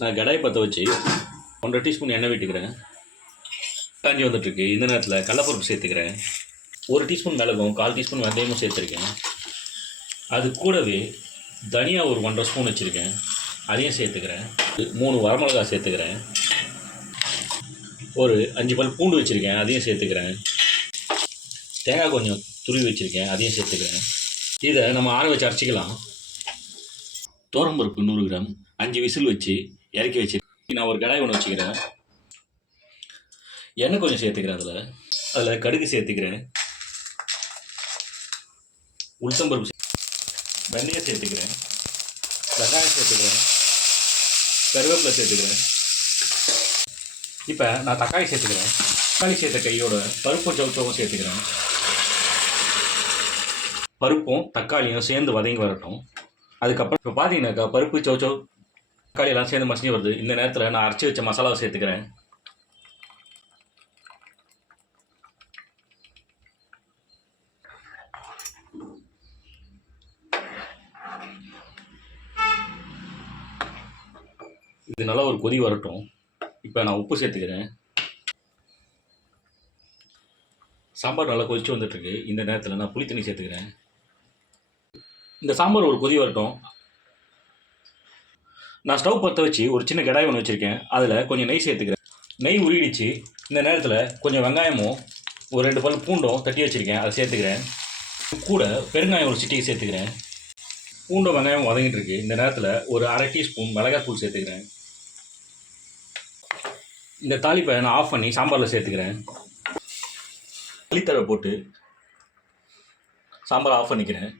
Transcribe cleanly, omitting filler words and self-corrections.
நான் கடாயை பற்ற வச்சு 1.5 டீஸ்பூன் எண்ணெய் விட்டுக்கிறேன். காஞ்சி வந்துட்டுருக்கு. இந்த நேரத்தில் கடலப்பருப்பு சேர்த்துக்கிறேன். 1 டீஸ்பூன் மிளகும் 1/4 டீஸ்பூன் வெந்தயமும் சேர்த்துருக்கேன். அது கூடவே தனியா ஒரு 1.5 ஸ்பூன் வச்சுருக்கேன், அதையும் சேர்த்துக்கிறேன். 3 வரமிளகா சேர்த்துக்கிறேன். ஒரு 5 பல் பூண்டு வச்சுருக்கேன், அதையும் சேர்த்துக்கிறேன். தேங்காய் கொஞ்சம் துருவி வச்சுருக்கேன், அதையும் சேர்த்துக்கிறேன். இதை நம்ம ஆற வச்சு அரைச்சிக்கலாம். துவரம்பருப்பு 100 கிராம் 5 விசில் வச்சு இறக்கி வச்சு நான் ஒரு கடாய் ஒன்று வச்சுக்கிறேன். எண்ணெய் கொஞ்சம் சேர்த்துக்கிறேன். அதில் கடுகு சேர்த்துக்கிறேன். உளுத்தம்பருப்பு வெந்தயம் சேர்த்துக்கிறேன். வெங்காயம் சேர்த்துக்கிறேன். கருவேப்பிலை சேர்த்துக்கிறேன். இப்போ நான் தக்காளி சேர்த்துக்கிறேன். தக்காளி சேர்த்த கையோட பருப்பும் சவுச்சவும் சேர்த்துக்கிறேன். பருப்பும் தக்காளியும் சேர்ந்து வதங்கி வரட்டும். அதுக்கப்புறம் இப்போ பார்த்தீங்கன்னாக்கா பருப்பு சவுச்சவ் தக்காளி எல்லாம் சேர்ந்து மசிஞ்சு வருது. இந்த நேரத்தில் நான் அரைச்சி வச்ச மசாலாவை சேர்த்துக்கிறேன். இது நல்லா ஒரு கொதி வரட்டும். இப்போ நான் உப்பு சேர்த்துக்கிறேன். சாம்பார் நல்லா கொதிச்சு வந்துட்டுருக்கு. இந்த நேரத்தில் நான் புளி தண்ணி சேர்த்துக்கிறேன். இந்த சாம்பார் ஒரு கொதி வரட்டும். நான் ஸ்டவ் பற்ற வச்சு ஒரு சின்ன கடாய் ஒன்று வச்சுருக்கேன். அதில் கொஞ்சம் நெய் சேர்த்துக்கிறேன். நெய் உருகிடுச்சு. இந்த நேரத்தில் கொஞ்சம் வெங்காயமும் ஒரு 2 பல் பூண்டும் தட்டி வச்சுருக்கேன், அதை சேர்த்துக்கிறேன். கூட பெருங்காயம் ஒரு சிட்டியை சேர்த்துக்கிறேன். பூண்டும் வெங்காயம் வதங்கிட்டு இருக்கு. இந்த நேரத்தில் ஒரு 1/2 டீஸ்பூன் மிளகாத்தூள் சேர்த்துக்கிறேன். இந்த தாளிப்பை நான் ஆஃப் பண்ணி சாம்பாரில் சேர்த்துக்கிறேன். மல்லித்தழை போட்டு சாம்பார் ஆஃப் பண்ணிக்கிறேன்.